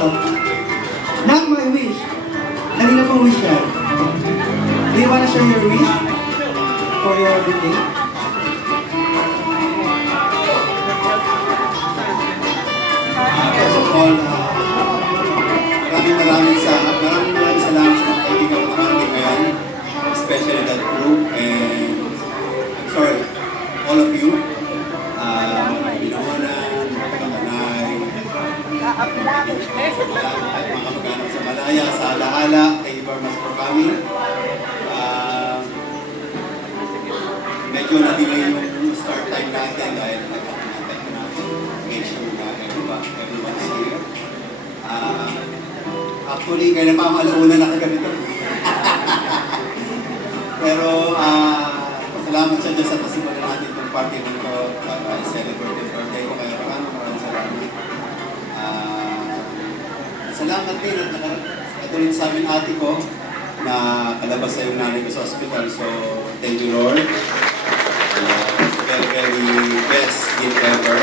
yourself. Not my wish. Kanina pong wish yan. Do you wanna share your wish for your birthday? First of all, maraming salamat sa mga kaibigan ko natin ngayon, especially that group, and I'm sorry, all of you, Binawanan, Katanay, at mga mag-anak sa Malaya, sa Alahala, thank you very much for coming. Medyo na-delay yung start time natin dahil nagkakantay ko natin. Make sure na everyone is here. Actually, kaya na pa ang alauna na kaganito. Pero, salamat sa Diyos at nasimulan natin itong party nito para i-celebrate yung birthday ko. Kaya maraming salamat. Salamat din at nakatuloy sa amin ate ko na kalabas sa yung nanay ko sa hospital. So, thank you Lord. Very, very best gift ever.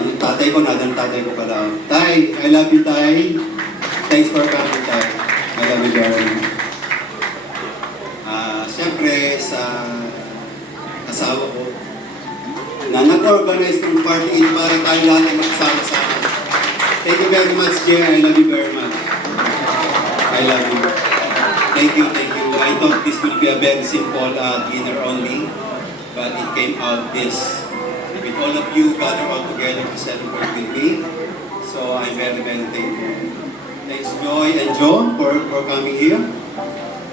Yung tatay ko, nadang tatay ko pala. Tay, I love you, Tay. Thanks for coming, Tay. I love you, darling. Siyempre, sa asawa ko, na nag-organize ng party para tayo lahat ay magsama-sama. Thank you very much, Jay. I love you very much. I love you. Thank you, thank you. I thought this will be a very simple dinner only, but it came out this. With all of you gather all together to celebrate with me. So I'm very, very thankful. Thanks Joy and John for coming here.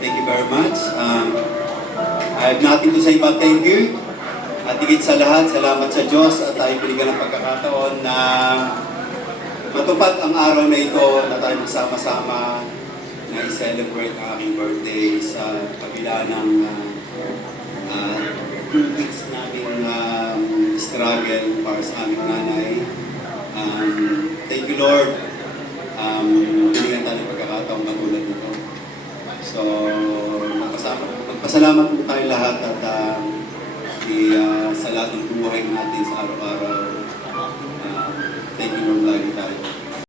Thank you very much. I have nothing to say but thank you. At higit sa lahat, salamat sa Diyos at tayo binigyan ng pagkakataon na matupad ang araw na ito na tayo magsama-sama na i-celebrate ang aking birthday sa kabila ng 2 weeks namin struggle para sa aming nanay. Thank you Lord. Binigyan tayo ng pagkakataon matulad nito. So, magpasalamat po tayo lahat at sa lahat ng buhay natin sa araw-araw. Thank you Lord, lagi tayo.